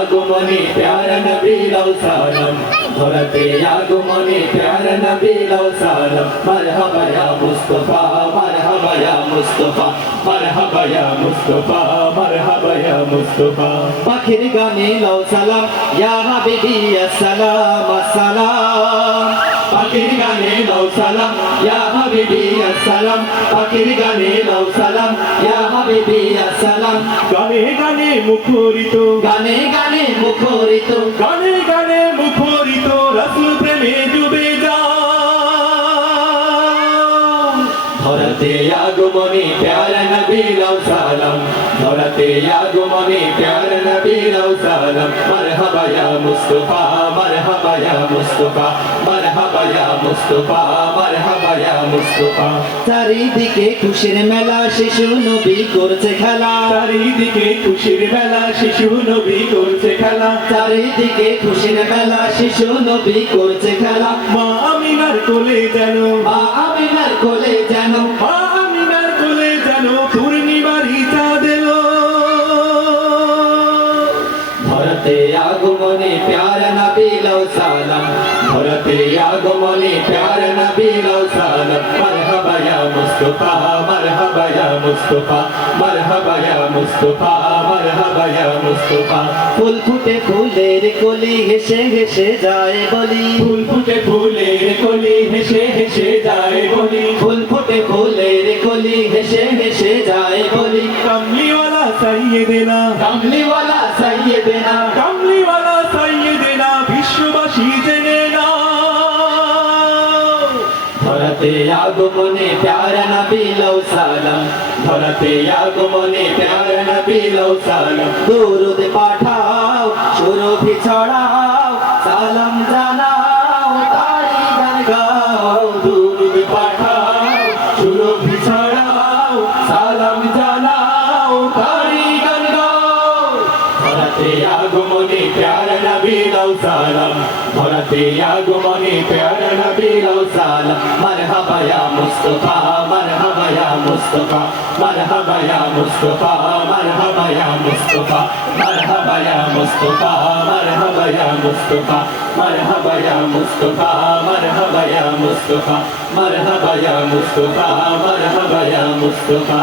আগমনে প্যারা নবী লাও সালাম ধরতে আগমনে প্যারা নবী লাও সালাম মারহাবা ইয়া মুস্তাফা মারহাবা ইয়া মুস্তাফা মারহাবা ইয়া মুস্তাফা মারহাবা ইয়া মুস্তাফা পাখির গানে লাও সালাম ইয়া হাবিবি আসসালাম আসসালাম পাখির গানে লাও সালাম ইয়া হাবিবি আসসালাম পাখির গানে লাও সালাম ইয়া হাবিবি আসসালাম গানে গানে মুখরিত গানে গানে মুখরিত গানে গানে মুখরিত রাসূল প্রেমে ডুবে যাও ধরতে আগমনে প্যারা নবী লাও সালাম ধরতে আগমনে প্যারা নবী লাও সালাম মারহাবা ইয়া মুস্তাফা মারহাবা ইয়া মুস্তাফা মারহাবা ইয়া মুস্তাফা মারহাবা ইয়া মুস্তাফা চারিদিকে খুশির মেলা শিশু নবী করছে খেলা চারিদিকে খুশির মেলা শিশু নবী করছে খেলা চারিদিকে খুশির মেলা শিশু নবী করছে খেলা মা আমিনার কোলে যেন মা আমিনার কোলে যেন মা আমিনার কোলে যেন পূর্ণিমারি চাঁদ এলো ধরতে আগমনে প্যারা নবী লাও সালাম ধরতে আগমনে প্যারা নবী লাও সালাম মারহাবা ইয়া মুস্তাফা মারহাবা ইয়া মুস্তাফা মারহাবা ইয়া মুস্তাফা মারহাবা ইয়া মুস্তাফা ফুল ফুটে ফুলের কলি হেসে হেসে যায় বলি ফুল ফুটে ফুলের কলি হেসে হেসে যায় বলি ফুল ফুটে ফুলের কলি হেসে হেসে যায় বলি কমলিওয়ালা সাইয়েদেনা কামলিওয়ালা সাইয়েদেনা কমলিওয়ালা সাইয়েদেনা বিশ্ববাসী জেনে না ধরতে আগমনে প্যারা নবী লাও সালাম ধরতে আগমনে প্যারা নবী লাও সালাম দরুদ পাঠাও সুরভি ছড়াও সালাম জানাও তারি গান গাও দরুদ পাঠাও সুরভি ছড়াও সালাম জানাও তারি গান গাও ধরতে আগমনে প্যারা নবী লাও সালাম ধরতে আগমনে প্যারা নবী লাও সালাম মারহাবা ইয়া মুস্তাফা মারহাবা ইয়া মুস্তাফা মারহাবা ইয়া মুস্তাফা মারহাবা ইয়া মুস্তাফা মারহাবা ইয়া মুস্তাফা মারহাবা ইয়া মুস্তাফা মারহাবা ইয়া মুস্তাফা মারহাবা ইয়া মুস্তাফা মারহাবা ইয়া মুস্তাফা মারহাবা ইয়া মুস্তাফা